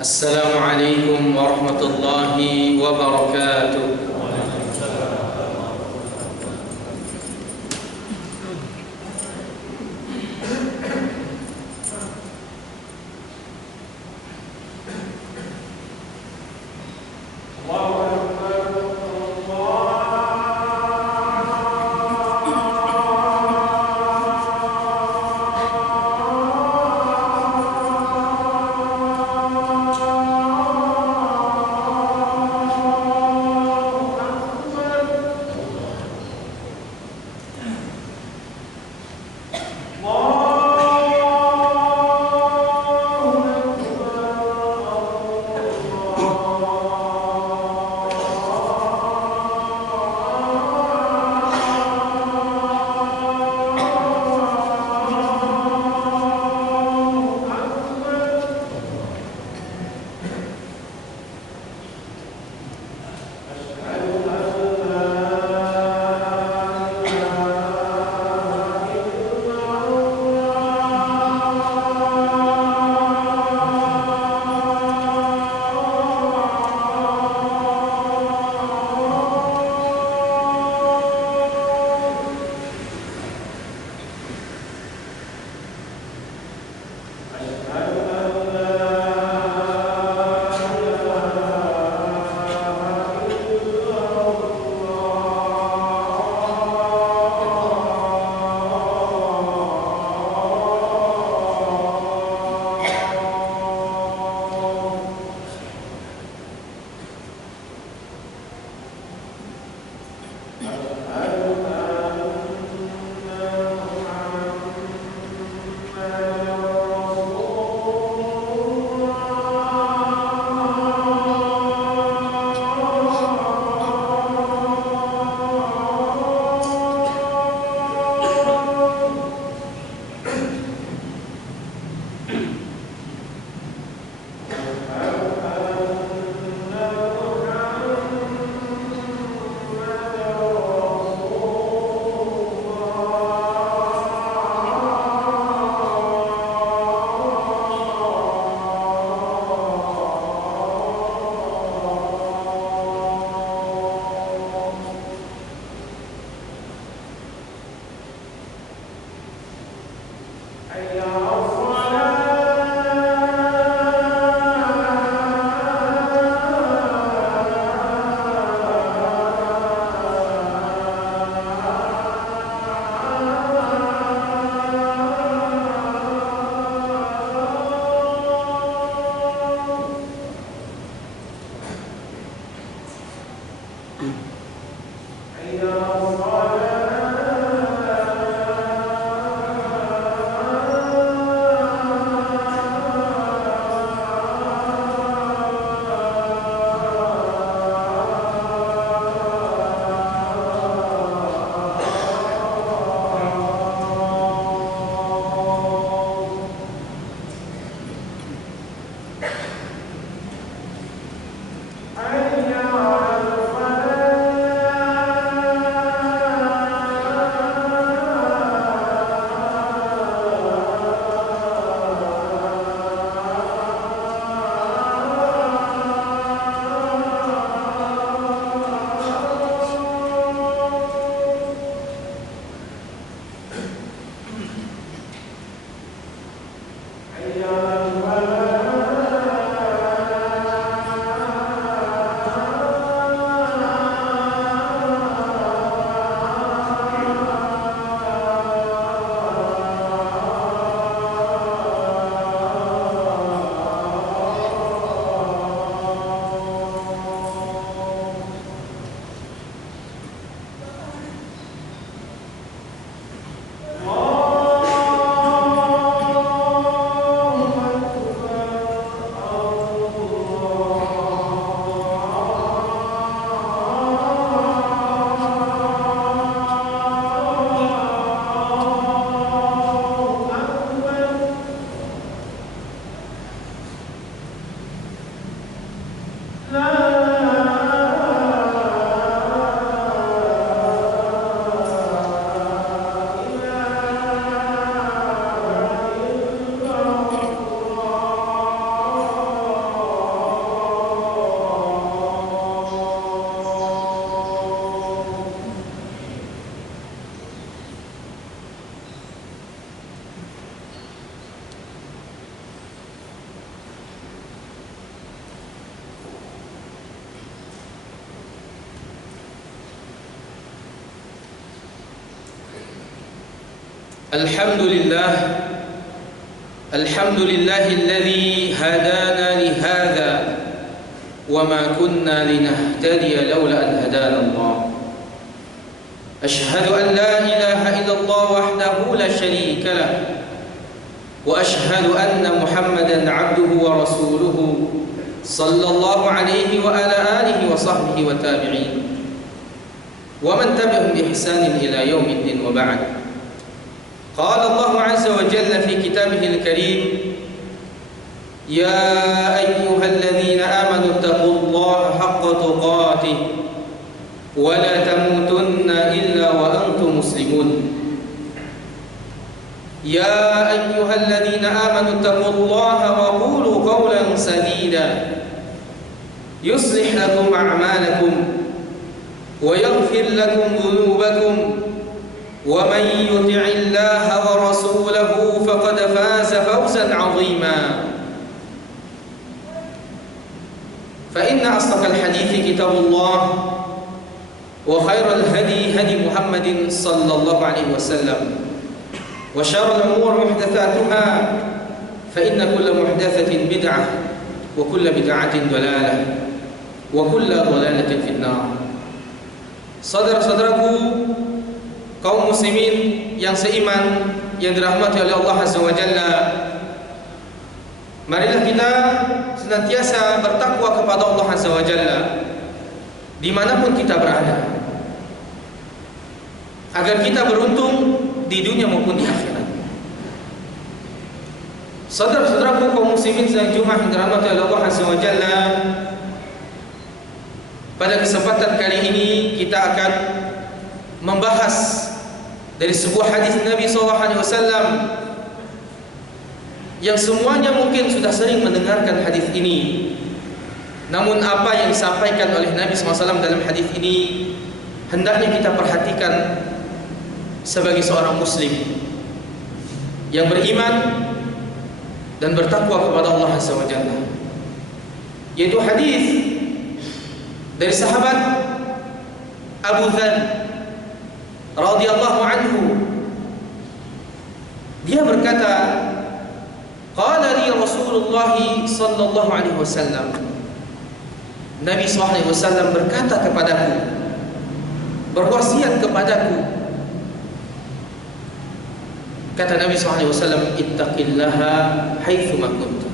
السلام عليكم ورحمة الله وبركاته. Alhamdulillah, alhamdulillahilladzi hadana lihadza wa ma kunna linahtadiya laula an hadana Allah. Ashhadu an la ilaha illallah wahdahu la syarika lah wa ashhadu anna Muhammadan 'abduhu wa rasuluhu sallallahu alaihi wa ala alihi wa sahbihi wa tabi'in wa man tabi'ahum bi ihsanin ila yaumiddin wa ba'd. قال الله عز وجل في كتابه الكريم يا أيها الذين آمنوا اتقوا الله حق تقاته ولا تموتن إلا وأنتم مسلمون يا أيها الذين آمنوا اتقوا الله وقولوا قولا سديدا يصلح لكم أعمالكم ويغفر لكم ذنوبكم ومن يطع الله ورسوله فقد فاز فوزا عظيما فإن أصدق الحديث كتاب الله وخير الهدي هدي محمد صلى الله عليه وسلم وشر الأمور محدثاتها فإن كل محدثة بدعة وكل بدعة ضلالة وكل ضلالة في النار. Saudara-saudaraku kaum muslimin yang seiman, yang dirahmati oleh Allah Azza wa Jalla, marilah kita senantiasa bertakwa kepada Allah Azza wa Jalla dimanapun kita berada, agar kita beruntung di dunia maupun di akhirat. Saudara-saudaraku kaum muslimin sedang Jumat yang dirahmati oleh Allah Azza wa Jalla, pada kesempatan kali ini kita akan membahas dari sebuah hadis Nabi SAW yang semuanya mungkin sudah sering mendengarkan hadis ini. Namun apa yang disampaikan oleh Nabi SAW dalam hadis ini hendaknya kita perhatikan sebagai seorang muslim yang beriman dan bertakwa kepada Allah Azza wa Jalla, yaitu hadis dari sahabat Abu Dzar radhiyallahu anhu. Dia berkata, qala li Rasulullah sallallahu alaihi wasallam, Nabi sallallahu alaihi wasallam berkata kepadaku, berwasiat kepadaku. Kata Nabi sallallahu alaihi wasallam, ittaqillaha haitsu ma kunta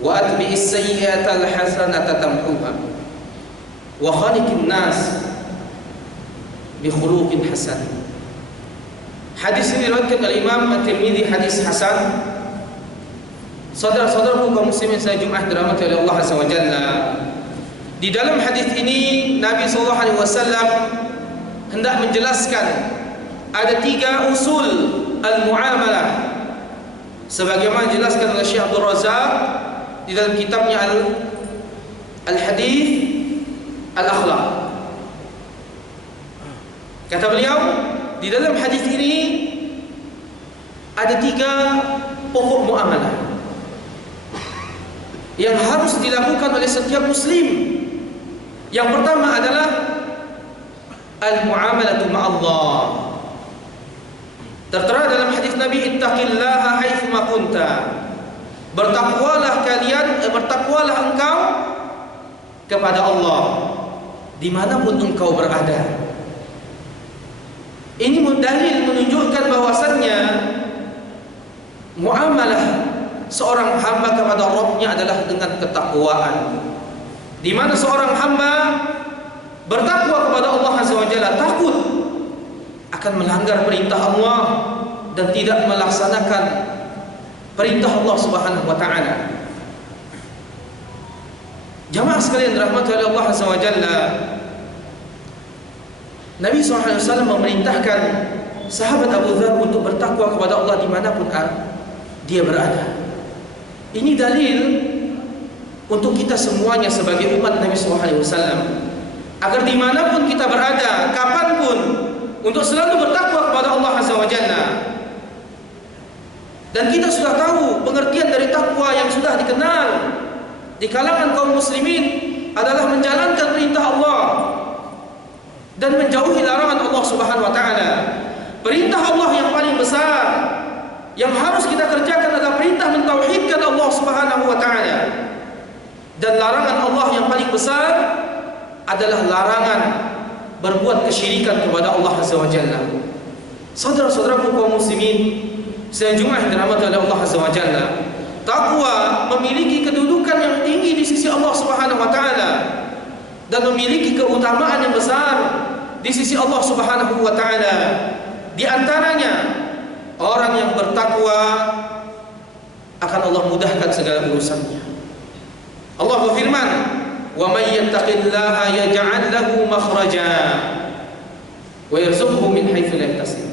wa atbi'is sayyi'ata al-hasanata tamhuha wa khaliqin nas bi khuluqin hasan. Hadis ini diriwayatkan oleh Imam At-Tirmidzi, hadis hasan. Saudara-saudaraku kaum muslimin saya Jumat dirahmati oleh Allah Azza wa Jalla, di dalam hadis ini Nabi sallallahu alaihi wasallam hendak menjelaskan ada 3 usul al-muamalah sebagaimana dijelaskan oleh Syekh Abdul Razak di dalam kitabnya Al-Hadis Al-Akhlaq. Kata beliau, di dalam hadis ini ada 3 pokok muamalah yang harus dilakukan oleh setiap muslim. Yang pertama adalah al-muamalatu ma'allah. Tertera dalam hadis Nabi, ittaqillaha haitsu ma kunta. Bertakwalah kalian, bertakwalah engkau kepada Allah dimanapun engkau berada. Ini dalil menunjukkan bahwasannya muamalah seorang hamba kepada Rabb-nya adalah dengan ketakwaan, di mana seorang hamba bertakwa kepada Allah Azza wa Jalla, takut akan melanggar perintah Allah dan tidak melaksanakan perintah Allah Subhanahu wa taala. Jamaah sekalian dirahmati oleh Allah Azza wa Jalla, Nabi SAW memerintahkan sahabat Abu Dzar untuk bertakwa kepada Allah dimanapun dia berada. Ini dalil untuk kita semuanya sebagai umat Nabi SAW, agar dimanapun kita berada, kapanpun, untuk selalu bertakwa kepada Allah Azza wa Jalla. Dan kita sudah tahu pengertian dari takwa yang sudah dikenal di kalangan kaum muslimin adalah menjalankan perintah Allah dan menjauhi larangan Allah Subhanahu wa taala. Perintah Allah yang paling besar yang harus kita kerjakan adalah perintah mentauhidkan Allah Subhanahu wa taala. Dan larangan Allah yang paling besar adalah larangan berbuat kesyirikan kepada Allah Azza wa Jalla. Saudara-saudaraku kaum muslimin, sedang Jumat yang dirahmati oleh Allah Azza wa Jalla, takwa memiliki kedudukan yang tinggi di sisi Allah Subhanahu wa taala dan memiliki keutamaan yang besar di sisi Allah Subhanahu wa taala. Di antaranya, orang yang bertakwa akan Allah mudahkan segala urusannya. Allah berfirman, "Wa may yattaqillaha yaj'al lahu makhraja wa yarzuqhu min haitsu la yahtasib."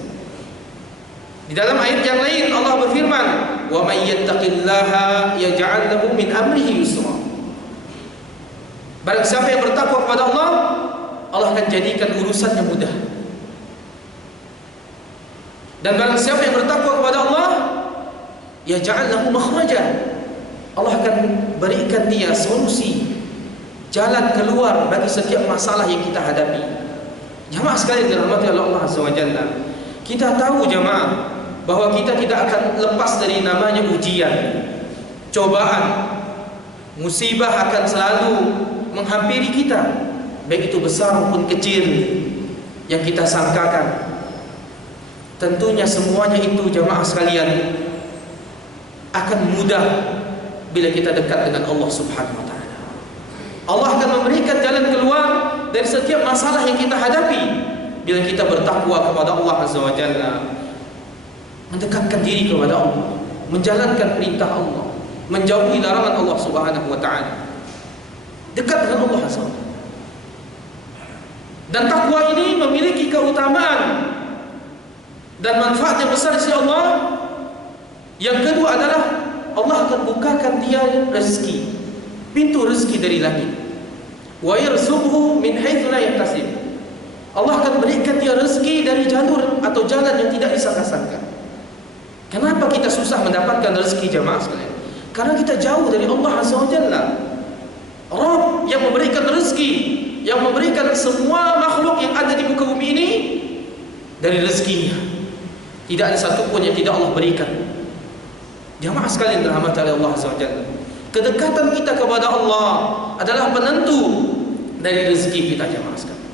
Di dalam ayat yang lain Allah berfirman, "Wa may yattaqillaha yaj'al lahu min amrihi yusra." Barang siapa yang bertakwa kepada Allah, Allah akan jadikan urusannya mudah. Dan barang siapa yang bertakwa kepada Allah, yaj'al lahu makhraja, Allah akan berikan dia solusi, jalan keluar bagi setiap masalah yang kita hadapi. Jamaah sekalian dirahmati oleh Allah Azza wa Jalla, kita tahu jamaah bahwa kita tidak akan lepas dari namanya ujian, cobaan, musibah akan selalu menghampiri kita, baik itu besar maupun kecil yang kita sangkakan. Tentunya semuanya itu jamaah sekalian akan mudah bila kita dekat dengan Allah Subhanahu wa taala. Allah akan memberikan jalan keluar dari setiap masalah yang kita hadapi bila kita bertakwa kepada Allah Azza wa Jalla, mendekatkan diri kepada Allah, menjalankan perintah Allah, menjauhi larangan Allah Subhanahu wa taala. Dekat dengan Allah Azza wa Jalla. Dan takwa ini memiliki keutamaan dan manfaat yang besar di sisi Allah. Yang kedua adalah Allah akan bukakan dia rezeki, pintu rezeki dari langit. Wa yarzuqhu min haitsu la yahtasib. Allah akan berikan dia rezeki dari jalur atau jalan yang tidak disangka-sangka. Kenapa kita susah mendapatkan rezeki jamaah sekalian? Karena kita jauh dari Allah Azza wa Jalla. Rabb yang memberikan rezeki, yang memberikan semua makhluk yang ada di muka bumi ini dari rezekinya. Tidak ada satu pun yang tidak Allah berikan. Jamaah sekalian dirahmati oleh Allah Azza wa Jalla, kedekatan kita kepada Allah adalah penentu dari rezeki kita jamaah sekalian.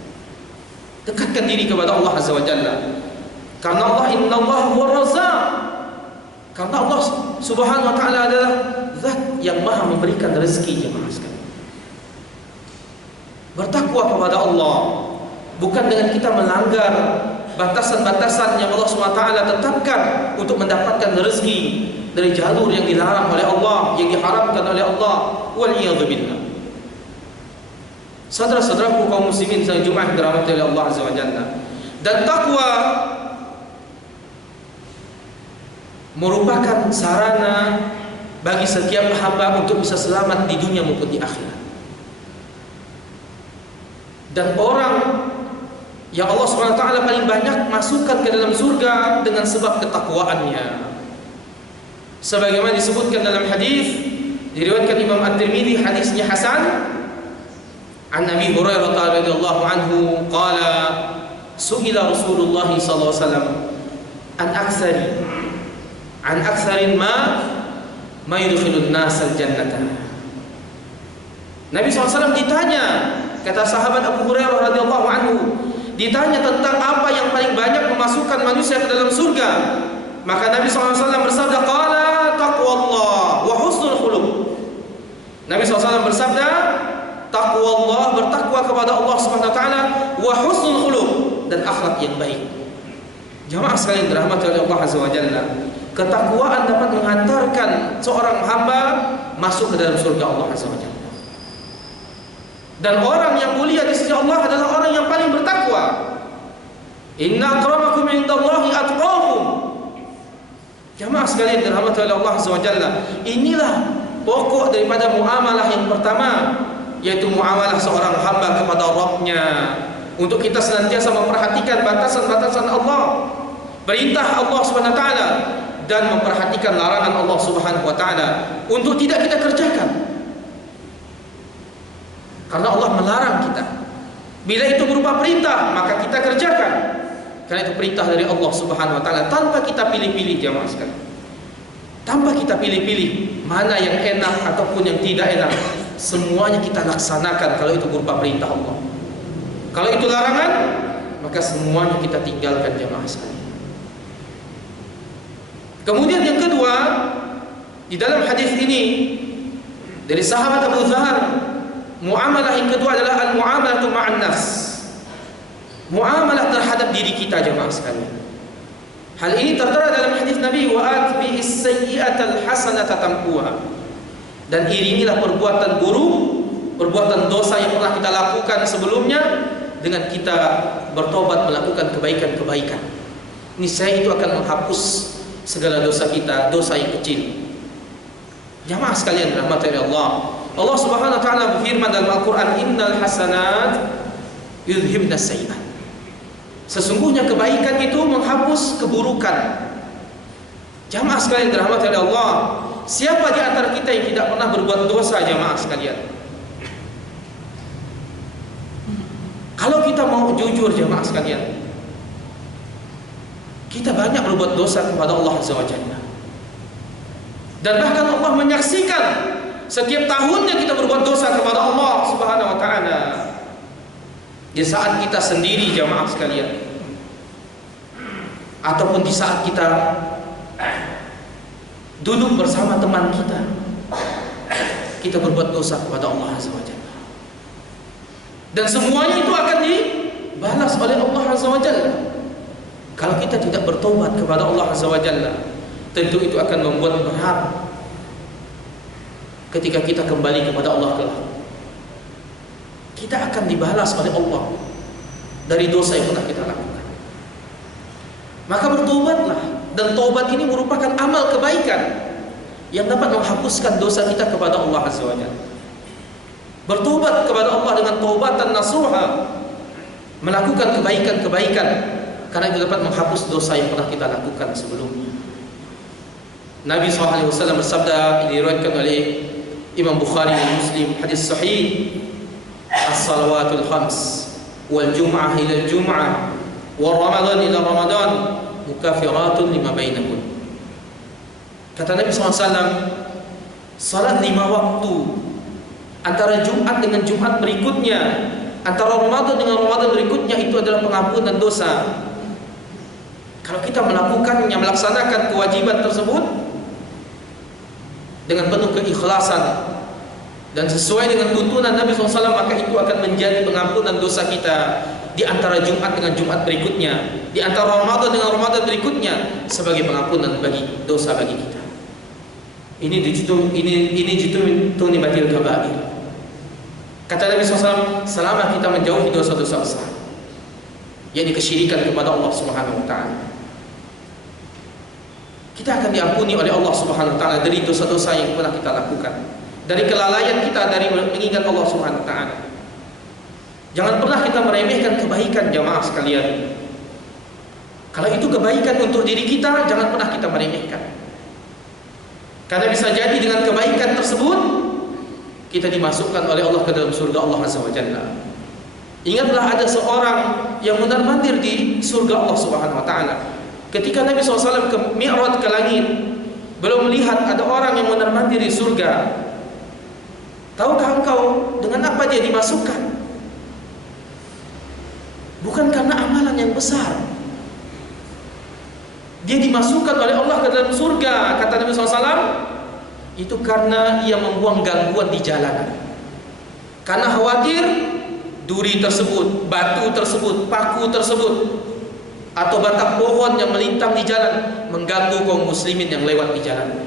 Dekatkan diri kepada Allah Azza wa Jalla. Karena Allah, innallaha huwar razzaq. Karena Allah Subhanahu wa taala adalah zat yang maha memberikan rezeki jamaah sekalian. Bertakwa kepada Allah bukan dengan kita melanggar batasan-batasan yang Allah SWT tetapkan untuk mendapatkan rezeki dari jalur yang dilarang oleh Allah, yang diharamkan oleh Allah. Waliyadzubillah. Saudara-saudaraku kaum muslimin sedang Jumat dirahmati oleh Allah Azza wa Jalla. Dan takwa merupakan sarana bagi setiap hamba untuk bisa selamat di dunia maupun di akhirat. Dan orang yang Allah SWT paling banyak masukkan ke dalam surga dengan sebab ketakwaannya, sebagaimana disebutkan dalam hadis diriwayatkan Imam At-Tirmidzi, hadisnya hasan, an Abi Hurairah radhiyallahu anhu qala su'ila Rasulullah sallallahu alaihi wasallam an aktsarin ma yudkhilun nas al-jannata. Nabi SAW ditanya, kata sahabat Abu Hurairah radhiyallahu anhu, ditanya tentang apa yang paling banyak memasukkan manusia ke dalam surga. Maka Nabi SAW bersabda, qala taqwallah wa husnul khuluq. Nabi SAW bersabda, taqwallah, bertakwa kepada Allah Subhanahu wa taala, wa husnul khuluq, dan akhlak yang baik. Jamaah sekalian dirahmati oleh Allah Azza wa Jalla, ketakwaan dapat menghantarkan seorang hamba masuk ke dalam surga Allah Azza wa Jalla. Dan orang yang mulia di sisi Allah adalah orang yang paling bertakwa. Inna akramakum indallahi atqakum. Jamaah sekalian dirahmati oleh Allah Azza wa Jalla, inilah pokok daripada muamalah yang pertama, yaitu muamalah seorang hamba kepada Rabb-Nya. Untuk kita senantiasa memperhatikan batasan-batasan Allah, perintah Allah Subhanahu wa taala, dan memperhatikan larangan Allah Subhanahu wa taala untuk tidak kita kerjakan. Karena Allah melarang kita. Bila itu berupa perintah, maka kita kerjakan. Karena itu perintah dari Allah Subhanahu wa taala tanpa kita pilih-pilih jamaah sekalian. Tanpa kita pilih-pilih mana yang enak ataupun yang tidak enak, semuanya kita laksanakan kalau itu berupa perintah Allah. Kalau itu larangan, maka semuanya kita tinggalkan jamaah sekalian. Kemudian yang kedua, di dalam hadis ini dari sahabat Abu Dzar, muamalah yang kedua adalah al-muamalatu ma'an nafs. Muamalah terhadap diri kita jemaah sekalian. Hal ini tertera dalam hadis Nabi, wa atbi'is sayyi'atal hasanata tamquha. Dan iringilah perbuatan buruk, perbuatan dosa yang pernah kita lakukan sebelumnya dengan kita bertobat melakukan kebaikan-kebaikan. Niscaya itu akan menghapus segala dosa kita, dosa yang kecil. Jamaah sekalian rahmati Allah. Allah Subhanahu wa taala berfirman dalam Al-Qur'an, innal hasanat yudhhibnas sayyi'at. Sesungguhnya kebaikan itu menghapus keburukan. Jamaah sekalian dirahmati oleh Allah, siapa di antara kita yang tidak pernah berbuat dosa jamaah sekalian? Kalau kita mau jujur jamaah sekalian, kita banyak berbuat dosa kepada Allah Azza wa Jalla. Dan bahkan Allah menyaksikan setiap tahunnya kita berbuat dosa kepada Allah Subhanahu wa taala. Di saat kita sendiri jamaah sekalian, ataupun di saat kita duduk bersama teman kita, kita berbuat dosa kepada Allah Azza wa Jalla. Dan semuanya itu akan dibalas oleh Allah Azza wa Jalla. Kalau kita tidak bertobat kepada Allah Azza wa Jalla, tentu itu akan membuat berat ketika kita kembali kepada Allah kelak. Kita akan dibalas oleh Allah dari dosa yang pernah kita lakukan. Maka bertobatlah, dan tobat ini merupakan amal kebaikan yang dapat menghapuskan dosa kita kepada Allah Azza wa Jalla. Bertobat kepada Allah dengan taubatan nasuha, melakukan kebaikan-kebaikan, karena itu dapat menghapus dosa yang pernah kita lakukan sebelumnya. Nabi SAW bersabda, diriwayatkan oleh Imam Bukhari dan Muslim, hadis sahih, as-salawatul khams wal jum'ah ila al-jum'ah wal ramadan ila ramadan mukaffiratun lima bainahun. Kata Nabi SAW, salat 5 waktu antara Jumat dengan Jumat berikutnya, antara Ramadan dengan Ramadan berikutnya, itu adalah pengampunan dosa. Kalau kita melakukannya, melaksanakan kewajiban tersebut dengan penuh keikhlasan dan sesuai dengan tuntunan Nabi SAW, maka itu akan menjadi pengampunan dosa kita di antara Jumat dengan Jumat berikutnya, di antara Ramadan dengan Ramadan berikutnya, sebagai pengampunan bagi dosa bagi kita. Ini batil kabair. Kata Nabi SAW, selama kita menjauhi dosa-dosa besar, yakni kesyirikan kepada Allah Subhanahu wa taala, kita akan diampuni oleh Allah Subhanahu wa taala dari dosa-dosa yang pernah kita lakukan, dari kelalaian kita dari mengingat Allah Subhanahu wa taala. Jangan pernah kita meremehkan kebaikan jamaah sekalian. Kalau itu kebaikan untuk diri kita, jangan pernah kita meremehkan. Karena bisa jadi dengan kebaikan tersebut kita dimasukkan oleh Allah ke dalam surga Allah Azza wa Jalla. Ingatlah, ada seorang yang mundar-mandir di surga Allah Subhanahu wa taala. Ketika Nabi SAW ke Mi'raj ke langit, belum melihat ada orang yang mundar-mandir di surga. Tahukah engkau dengan apa dia dimasukkan? Bukan karena amalan yang besar. Dia dimasukkan oleh Allah ke dalam surga, kata Nabi SAW, itu karena ia membuang gangguan di jalanan. Karena khawatir duri tersebut, batu tersebut, paku tersebut, atau batang pohon yang melintang di jalan mengganggu kaum muslimin yang lewat di jalan.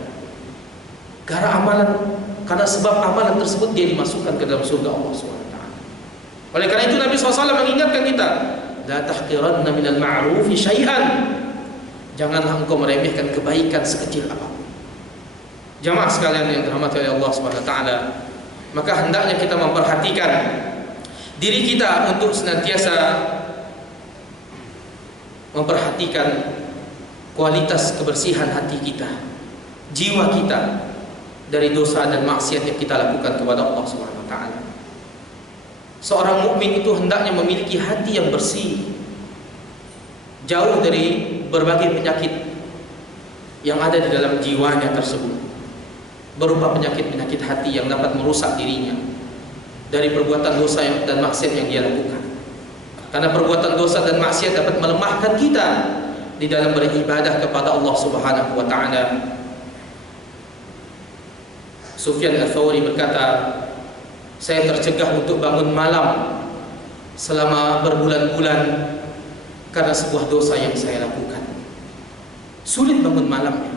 Karena sebab amalan tersebut dia dimasukkan ke dalam surga Allah SWT. Oleh karena itu Nabi SAW mengingatkan kita, la tahqiranna minal ma'rufi syai'an. Janganlah engkau meremehkan kebaikan sekecil apapun. Jamaah sekalian yang dirahmati oleh Allah Subhanahu wa taala, maka hendaknya kita memperhatikan diri kita untuk senantiasa memperhatikan kualitas kebersihan hati kita, jiwa kita dari dosa dan maksiat yang kita lakukan kepada Allah Subhanahu wa taala. Seorang mukmin itu hendaknya memiliki hati yang bersih, jauh dari berbagai penyakit yang ada di dalam jiwanya tersebut, berupa penyakit-penyakit hati yang dapat merusak dirinya dari perbuatan dosa dan maksiat yang dia lakukan. Karena perbuatan dosa dan maksiat dapat melemahkan kita di dalam beribadah kepada Allah Subhanahu wa taala. Sufyan Ats-Tsauri berkata, saya tercegah untuk bangun malam selama berbulan-bulan karena sebuah dosa yang saya lakukan. Sulit bangun malamnya.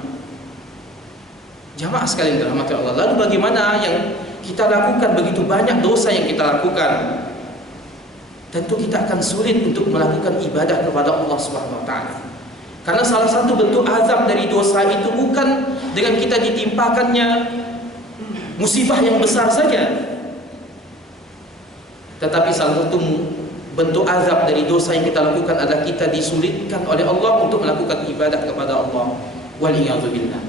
Jamaah sekalian dirahmati Allah. Lalu bagaimana yang kita lakukan, begitu banyak dosa yang kita lakukan? Tentu kita akan sulit untuk melakukan ibadah kepada Allah Subhanahu wa taala. Karena salah satu bentuk azab dari dosa itu bukan dengan kita ditimpakannya musibah yang besar saja, tetapi salah satu bentuk azab dari dosa yang kita lakukan adalah kita disulitkan oleh Allah untuk melakukan ibadah kepada Allah. Waliyadzubillah.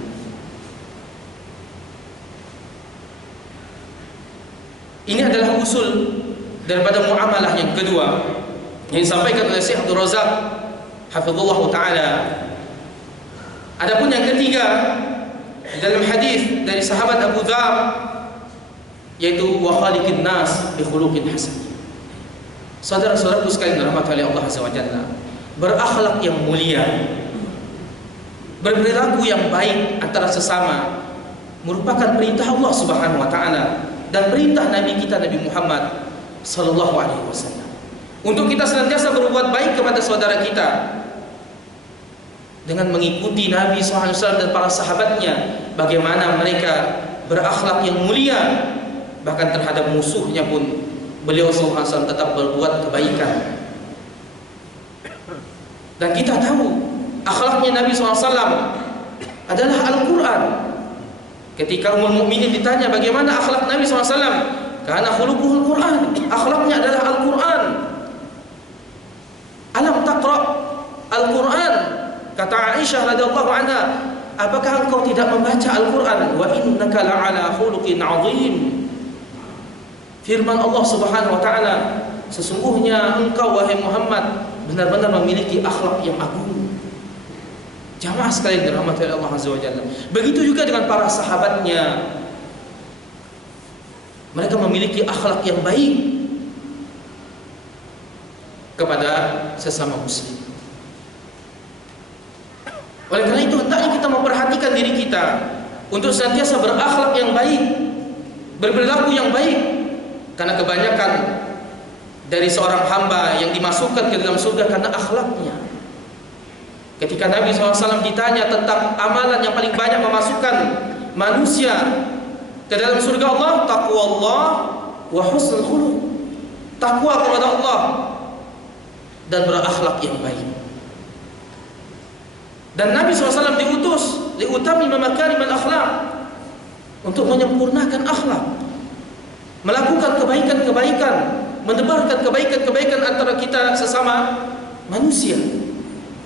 Ini adalah usul daripada muamalah yang kedua yang disampaikan oleh Syekh Abdul Razak hafizallah taala. Adapun yang ketiga di dalam hadis dari sahabat Abu Dzar, yaitu wa khaliqin nas bi khuluqin hasan. Saudara-saudaraku sekalian dirahmati oleh Allah Azza wa Jalla, berakhlak yang mulia, berperilaku yang baik antara sesama merupakan perintah Allah Subhanahu wa taala dan perintah Nabi kita Nabi Muhammad sallallahu alaihi wasallam. Untuk kita senantiasa berbuat baik kepada saudara kita dengan mengikuti Nabi SAW dan para sahabatnya, bagaimana mereka berakhlak yang mulia, bahkan terhadap musuhnya pun beliau SAW tetap berbuat kebaikan. Dan kita tahu akhlaknya Nabi SAW adalah Al-Quran. Ketika Ummul Mukminin ditanya bagaimana akhlak Nabi SAW, karena khuluquhul Quran, akhlaknya adalah Al-Quran. Alam taqra Al-Quran, kata Aisyah radhiyallahu anha, apakah engkau tidak membaca Al-Quran? Wa innaka la'ala khuluqin 'azim. Firman Allah Subhanahu wa taala, sesungguhnya engkau wahai Muhammad benar-benar memiliki akhlak yang agung. Jamaah sekalian dirahmati oleh Allah Azza wa Jalla. Begitu juga dengan para sahabatnya. Mereka memiliki akhlak yang baik kepada sesama muslim. Oleh karena itu hendaknya kita memperhatikan diri kita untuk senantiasa berakhlak yang baik, berperilaku yang baik. Karena kebanyakan dari seorang hamba yang dimasukkan ke dalam surga karena akhlaknya. Ketika Nabi SAW ditanya tentang amalan yang paling banyak memasukkan manusia ke dalam surga Allah, taqwa Allah wa husnul khuluq. Takwa kepada Allah dan berakhlak yang baik. Dan Nabi SAW diutus liutami makarimal akhlak, untuk menyempurnakan akhlak, melakukan kebaikan-kebaikan, menebarkan kebaikan-kebaikan antara kita sesama manusia.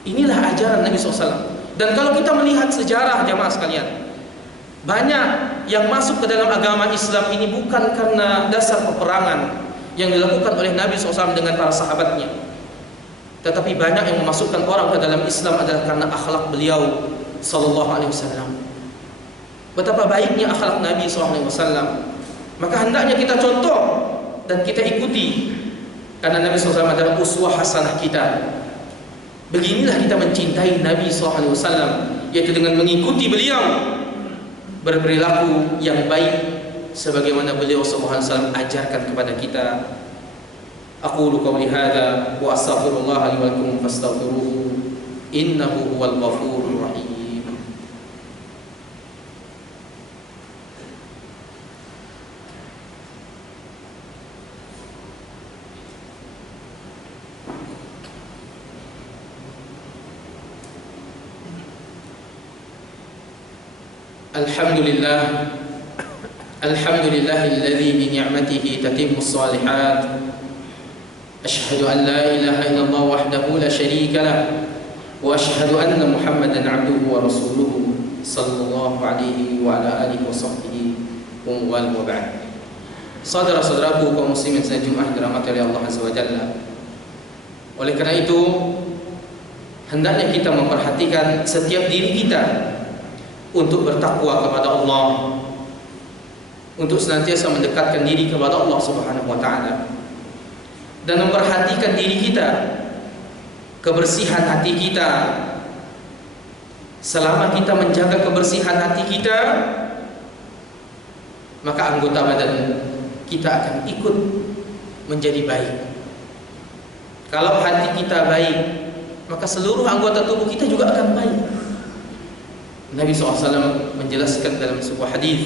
Inilah ajaran Nabi SAW. Dan kalau kita melihat sejarah jamaah sekalian, banyak yang masuk ke dalam agama Islam ini bukan karena dasar peperangan yang dilakukan oleh Nabi SAW dengan para sahabatnya, tetapi banyak yang memasukkan orang ke dalam Islam adalah karena akhlak beliau sallallahu alaihi wasallam. Betapa baiknya akhlak Nabi sallallahu alaihi wasallam, maka hendaknya kita contoh dan kita ikuti, karena Nabi SAW adalah uswah hasanah kita. Beginilah kita mencintai Nabi SAW, yaitu dengan mengikuti beliau, berperilaku yang baik sebagaimana beliau SAW ajarkan kepada kita. Aqulu qawli hadza wa astaghfirullah li wa lakum fastaghfiruhu innahu huwal ghafurur rahim. Alhamdulillahilladzi bi ni'matihi tatimmus shalihat. Asyhadu an la ilaha illallah wahdahu la syarika lah wa asyhadu anna Muhammadan 'abduhu wa rasuluhu sallallahu alaihi wa ala alihi wa sahbihi wa ba'd. Saudara-saudaraku kaum muslimin salat Jumat dirahmati oleh Allah Azza wa Jalla. Oleh karena itu hendaknya kita memperhatikan setiap diri kita untuk bertakwa kepada Allah, untuk senantiasa mendekatkan diri kepada Allah Subhanahu wa taala, dan memperhatikan diri kita, kebersihan hati kita. Selama kita menjaga kebersihan hati kita, maka anggota badan kita akan ikut menjadi baik. Kalau hati kita baik, maka seluruh anggota tubuh kita juga akan baik. Nabi SAW menjelaskan dalam sebuah hadis,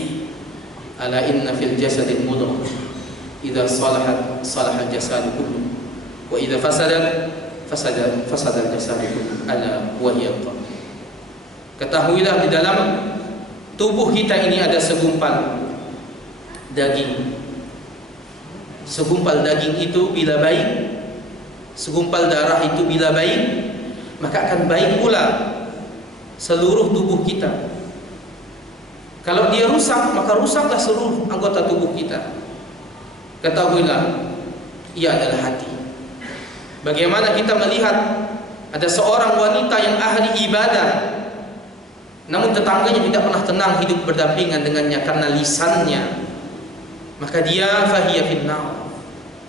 ala inna fil jasadil mudghah idza salahat salahal jasadu kullu wa idza fasadat fasadal jasadu kullu ala wa hiya qalb. Ketahuilah di dalam tubuh kita ini ada segumpal daging. Segumpal daging itu bila baik, segumpal darah itu bila baik, maka akan baik pula seluruh tubuh kita. Kalau dia rusak, maka rusaklah seluruh anggota tubuh kita. Ketahuilah, ia adalah hati. Bagaimana kita melihat ada seorang wanita yang ahli ibadah, namun tetangganya tidak pernah tenang hidup berdampingan dengannya karena lisannya, maka dia fahiya finnar,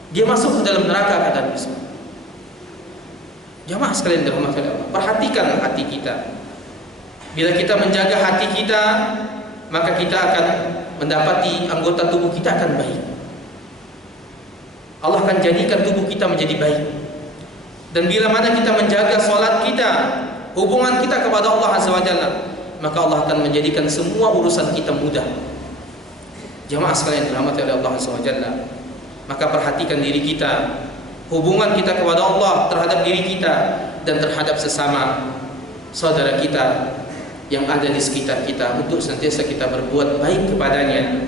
dia masuk ke dalam neraka, kata Nabi. Jamaah sekalian dirahmati Allah, perhatikan hati kita. Bila kita menjaga hati kita, maka kita akan mendapati anggota tubuh kita akan baik. Allah akan jadikan tubuh kita menjadi baik. Dan bila mana kita menjaga salat kita, hubungan kita kepada Allah Azza wa Jalla, maka Allah akan menjadikan semua urusan kita mudah. Jamaah sekalian dirahmati oleh Allah Azza wa Jalla, maka perhatikan diri kita, hubungan kita kepada Allah, terhadap diri kita dan terhadap sesama saudara kita yang ada di sekitar kita, untuk senantiasa kita berbuat baik kepadanya.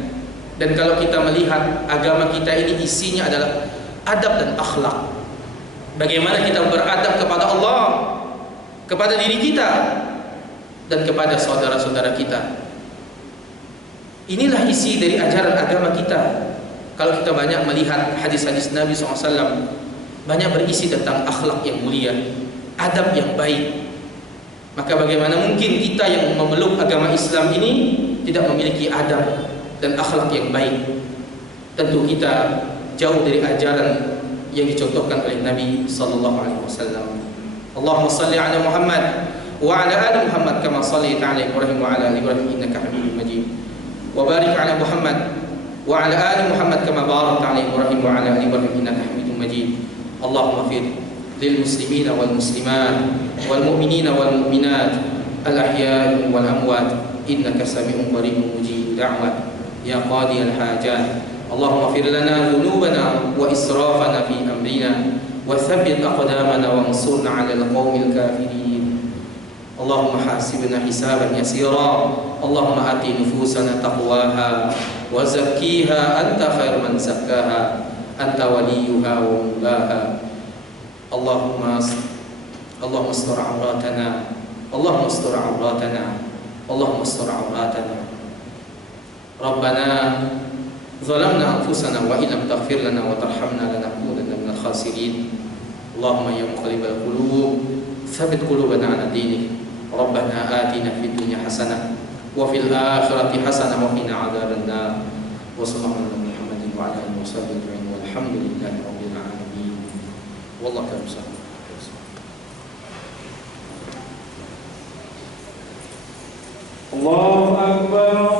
Dan kalau kita melihat agama kita ini isinya adalah adab dan akhlak, bagaimana kita beradab kepada Allah, kepada diri kita, dan kepada saudara-saudara kita. Inilah isi dari ajaran agama kita. Kalau kita banyak melihat hadis-hadis Nabi SAW, banyak berisi tentang akhlak yang mulia, adab yang baik. Maka bagaimana mungkin kita yang memeluk agama Islam ini tidak memiliki adab dan akhlak yang baik? Tentu kita jauh dari ajaran yang dicontohkan oleh Nabi sallallahu alaihi wasallam. Allahumma shalli ala Muhammad wa ala ali Muhammad kama shallaita ala Ibrahim wa ala ali Ibrahim innaka Hamidum Majid. Wa barik ala Muhammad wa ala ali Muhammad kama barakta ala Ibrahim wa ala ali Ibrahim innaka Hamidum Majid. Allahumma fir للمسلمين والمسلمات والمؤمنين والمؤمنات الأحياء والأموات إنك سميع قريب مجيب دعوات يا قاضي الحاجات. اللهم اغفر لنا ذنوبنا وإسرافنا في أمرنا وثبت أقدامنا وانصرنا على القوم الكافرين. اللهم حاسبنا حسابا يسيرا. اللهم آت نفوسنا تقواها وزكيها أنت خير من زكاها أنت وليها ومولاها. اللهم استر عوراتنا، اللهم استر عوراتنا، اللهم استر عوراتنا. ربنا ظلمنا أنفسنا وإن لم تغفر لنا وترحمنا لنكونن من الخاسرين. اللهم يا مقلب القلوب ثبت قلوبنا على دينك. ربنا آتنا في الدنيا حسنة وفي الآخرة حسنة وقنا عذاب النار. وصلى الله على محمد وعلى آله وصحبه أجمعين والحمد لله رب العالمين. والله كريم صلى الله عليه وسلم. الله أكبر.